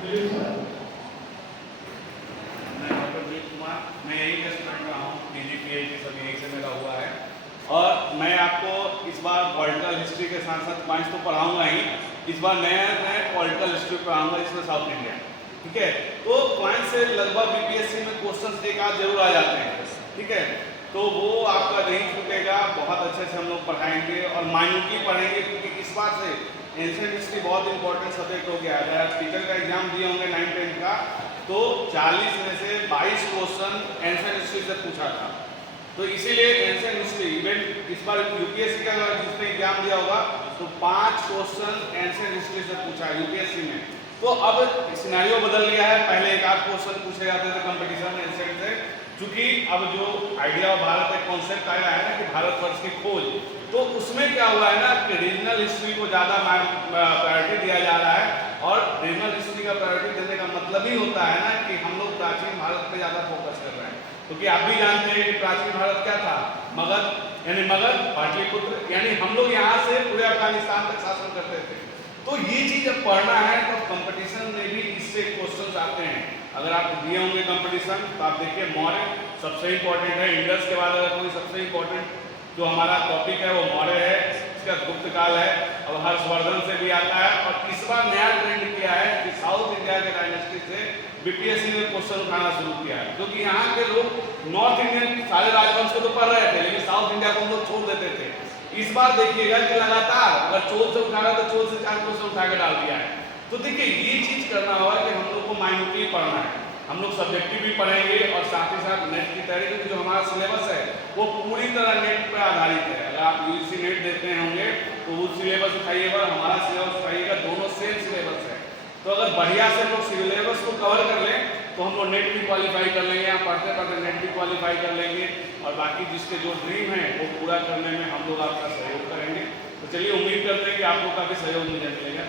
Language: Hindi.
मैं डॉक्टर दिलीप कुमार, मैं यही का स्टूडेंट रहा हूँ। पीजी पीएचडी सब यहीं से मेरा हुआ है और मैं आपको इस बार पॉलिटिकल हिस्ट्री के साथ साथ पॉइंट्स तो पढ़ाऊंगा ही। इस बार नया मैं पॉलिटिकल हिस्ट्री पढ़ाऊंगा जिसमें साउथ इंडिया, ठीक है। तो पॉइंट से लगभग बीपीएससी में क्वेश्चन एक आध जरूर आ जाते हैं, ठीक है। तो वो आपका नहीं छूटेगा, बहुत अच्छे से हम लोग पढ़ाएंगे और माइन्यूटली पढ़ेंगे, क्योंकि इस बार से एंशिएंट हिस्ट्री बहुत इंपॉर्टेंट सब्जेक्ट हो गया है। अगर आप टीचर का एग्जाम दिए होंगे 9-10 का, तो 40 में से 22 क्वेश्चन एंशिएंट हिस्ट्री से पूछा था। तो इसीलिए एंशिएंट हिस्ट्री इवेंट इस बार यूपीएससी का जिसने एग्जाम दिया होगा तो 5 क्वेश्चन एंशिएंट हिस्ट्री से पूछा है यूपीएससी में। तो अब सिनेरियो बदल गया है, पहले एक आध क्वेश्चन पूछे जाते थे कंपटीशन एंशिएंट से, क्योंकि अब जो आइडिया ऑफ भारत एक कॉन्सेप्ट आया है ना कि भारतवर्ष की खोज, तो उसमें क्या हुआ है ना कि रीजनल हिस्ट्री को ज़्यादा प्रायोरिटी दिया जा रहा है। और रीजनल हिस्ट्री का प्रायोरिटी देने का मतलब ही होता है ना कि हम लोग प्राचीन भारत पे ज़्यादा फोकस कर रहे हैं, क्योंकि आप भी जानते हैं कि प्राचीन भारत क्या था, मगध, यानी मगध पाटलिपुत्र, यानी हम लोग यहाँ से पूरे अफगानिस्तान तक शासन करते थे। तो ये चीज़ जब पढ़ना है तो कंपटीशन में भी इससे क्वेश्चन आते हैं। अगर आप दिए होंगे कंपटीशन तो आप देखिए मौर्य सबसे इंपॉर्टेंट है, इंडस के बाद अगर कोई सबसे इंपॉर्टेंट जो हमारा टॉपिक है वो मौर्य है, इसका गुप्त काल है, और हर्षवर्धन से भी आता है। और इस बार नया ट्रेंड किया है कि साउथ इंडिया के डायनेस्टी से बीपीएससी ने क्वेश्चन उठाना शुरू किया है, क्योंकि यहाँ के लोग नॉर्थ इंडियन सारे राजवंश को तो पढ़ रहे थे, लेकिन साउथ इंडिया को हम लोग छोड़ देते थे। इस बार देखिएगा कि लगातार अगर चोल से उठा रहा तो चोल से 4 क्वेश्चन उठा के डाल दिया है। तो देखिए ये चीज करना होगा कि हम लोग को माइन्यूटली पढ़ना है, हम लोग सब्जेक्टिव भी पढ़ेंगे और साथ ही साथ नेट की तैयारी, क्योंकि जो हमारा सिलेबस है वो पूरी तरह नेट पर आधारित है। अगर आप यूजीसी नेट देते होंगे तो वो सिलेबस उठाइएगा, हमारा सिलेबस उठाइएगा, दोनों सेम सिलेबस है। तो अगर बढ़िया से लोग सिलेबस को कवर कर लें तो हम लोग नेट भी क्वालिफाई कर लेंगे, आप पढ़ते पढ़ते नेट भी क्वालिफाई कर लेंगे, और बाकी जिसके जो ड्रीम है वो पूरा करने में हम लोग आपका सहयोग करेंगे। तो चलिए उम्मीद करते हैं कि आप लोग का भी सहयोग मुझे मिलेगा।